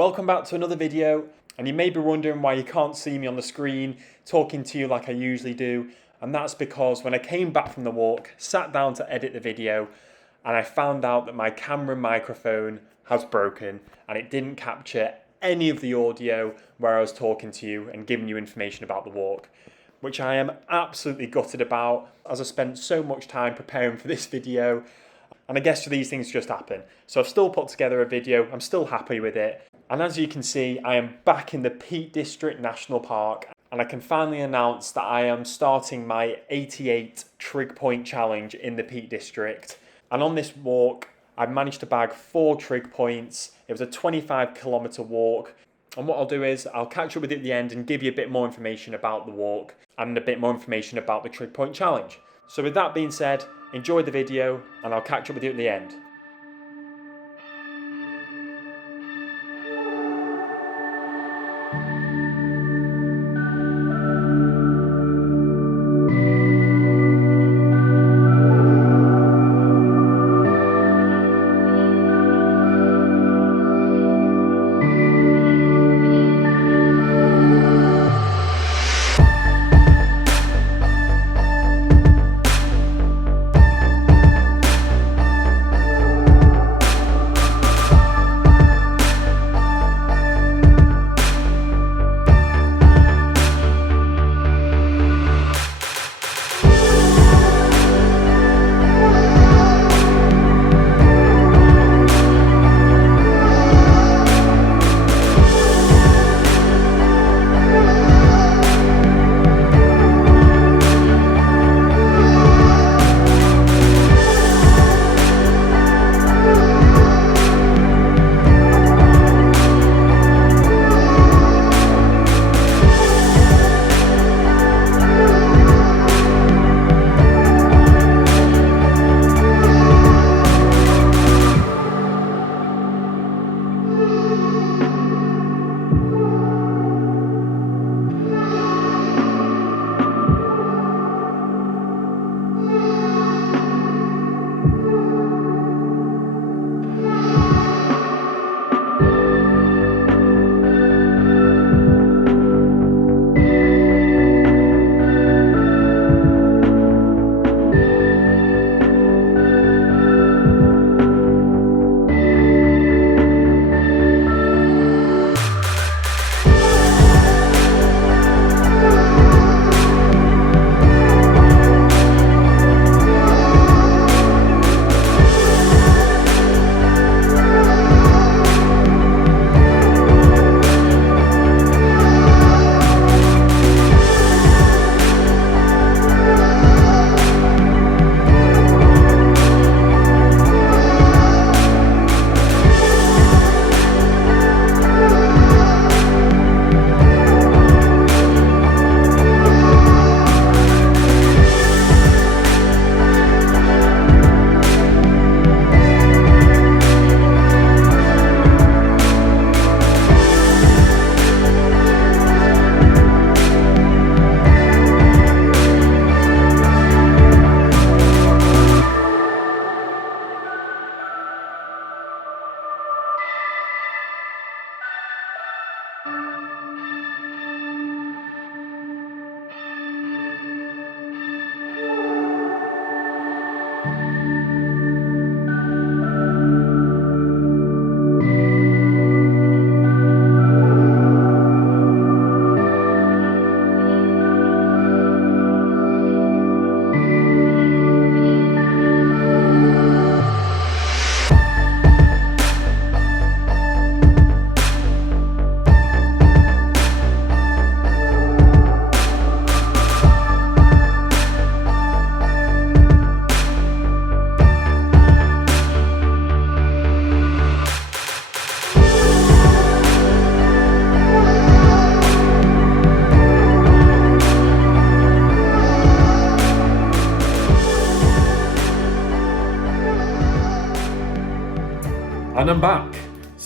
Welcome back to another video, and you may be wondering why you can't see me on the screen talking to you like I usually do, and that's because when I came back from the walk, sat down to edit the video, and I found out that my camera microphone has broken and it didn't capture any of the audio where I was talking to you and giving you information about the walk, which I am absolutely gutted about as I spent so much time preparing for this video. And I guess these things just happen. So I've still put together a video, I'm still happy with it. And as you can see, I am back in the Peak District National Park, and I can finally announce that I am starting my 88 trig point challenge in the Peak District. And on this walk, I managed to bag 4 trig points. It was a 25-kilometre walk. And what I'll do is I'll catch up with you at the end and give you a bit more information about the walk and a bit more information about the trig point challenge. So with that being said, enjoy the video and I'll catch up with you at the end.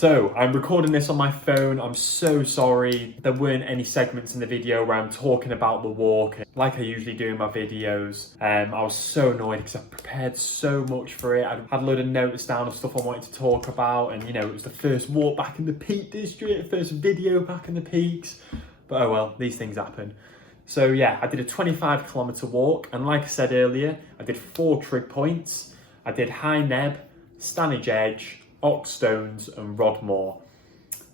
So I'm recording this on my phone. I'm so sorry. There weren't any segments in the video where I'm talking about the walk like I usually do in my videos. I was so annoyed because I prepared so much for it. I had a load of notes down of stuff I wanted to talk about, and you know, it was the first walk back in the Peak District, first video back in the peaks. But oh well, these things happen. So yeah, I did a 25-kilometre walk, and like I said earlier, I did 4 trig points. I did High Neb, Stanage Edge, Oxstones and Moor.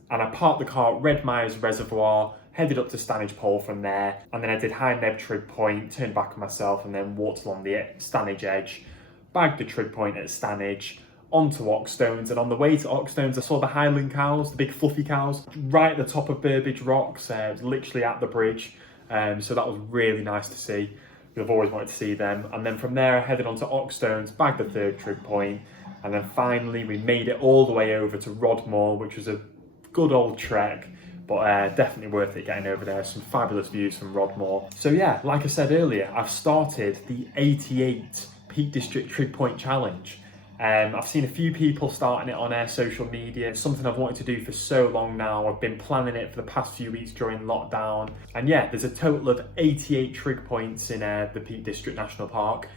And I parked the car at Red Myers Reservoir, headed up to Stanage Pole from there, and then I did High Neb trig point, turned back on myself, and then walked along the Stanage Edge, bagged the trig point at Stanage, onto Oxstones, and on the way to Oxstones I saw the Highland cows, the big fluffy cows, right at the top of Burbage Rocks, literally at the bridge, so that was really nice to see. I've always wanted to see them. And then from there I headed on to Oxstones, bagged the 3rd trig point, and then finally we made it all the way over to Moor, which was a good old trek, but definitely worth it getting over there. Some fabulous views from Moor. So yeah, like I said earlier, I've started the 88 Peak District Trig Point Challenge. I've seen a few people starting it on social media. It's something I've wanted to do for so long now. I've been planning it for the past few weeks during lockdown. And yeah, there's a total of 88 trig points in the Peak District National Park.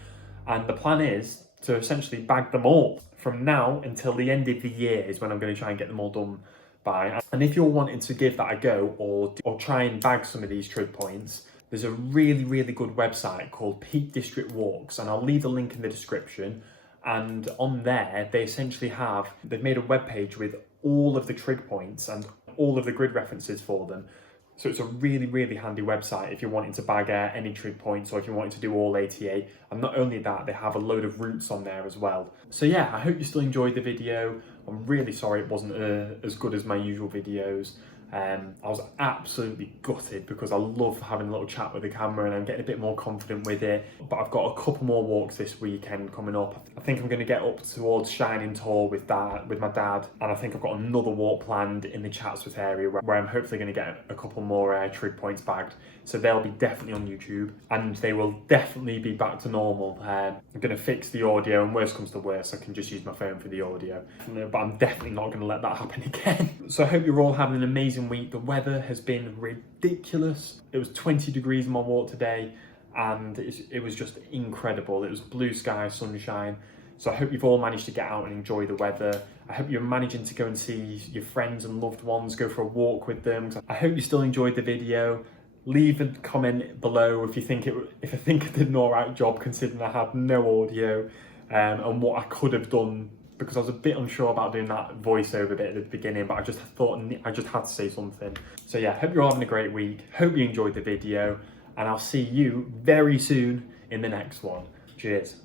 And the plan is to essentially bag them all. From now until the end of the year is when I'm going to try and get them all done by. And if you're wanting to give that a go or try and bag some of these trig points, there's a really, really good website called Peak District Walks, and I'll leave the link in the description. And on there, they've made a web page with all of the trig points and all of the grid references for them. So it's a really, really handy website if you're wanting to bag any trig points or if you're wanting to do all 88. And not only that, they have a load of routes on there as well. So yeah, I hope you still enjoyed the video. I'm really sorry it wasn't as good as my usual videos. I was absolutely gutted because I love having a little chat with the camera and I'm getting a bit more confident with it. But I've got a couple more walks this weekend coming up. I think I'm going to get up towards Shining Tor with my dad, and I think I've got another walk planned in the Chatsworth area where I'm hopefully going to get a couple more trig points bagged. So they'll be definitely on YouTube and they will definitely be back to normal. I'm going to fix the audio, and worst comes to worst, I can just use my phone for the audio. But I'm definitely not going to let that happen again. So I hope you're all having an amazing week. The weather has been ridiculous. It was 20 degrees on my walk today and it was just incredible. It was blue sky, sunshine. So I hope you've all managed to get out and enjoy the weather. I hope you're managing to go and see your friends and loved ones, go for a walk with them. I hope you still enjoyed the video. Leave a comment below if I think I did an alright job considering I had no audio, and what I could have done, because I was a bit unsure about doing that voiceover bit at the beginning, but I just thought I just had to say something. So yeah, hope you're all having a great week. Hope you enjoyed the video, and I'll see you very soon in the next one. Cheers.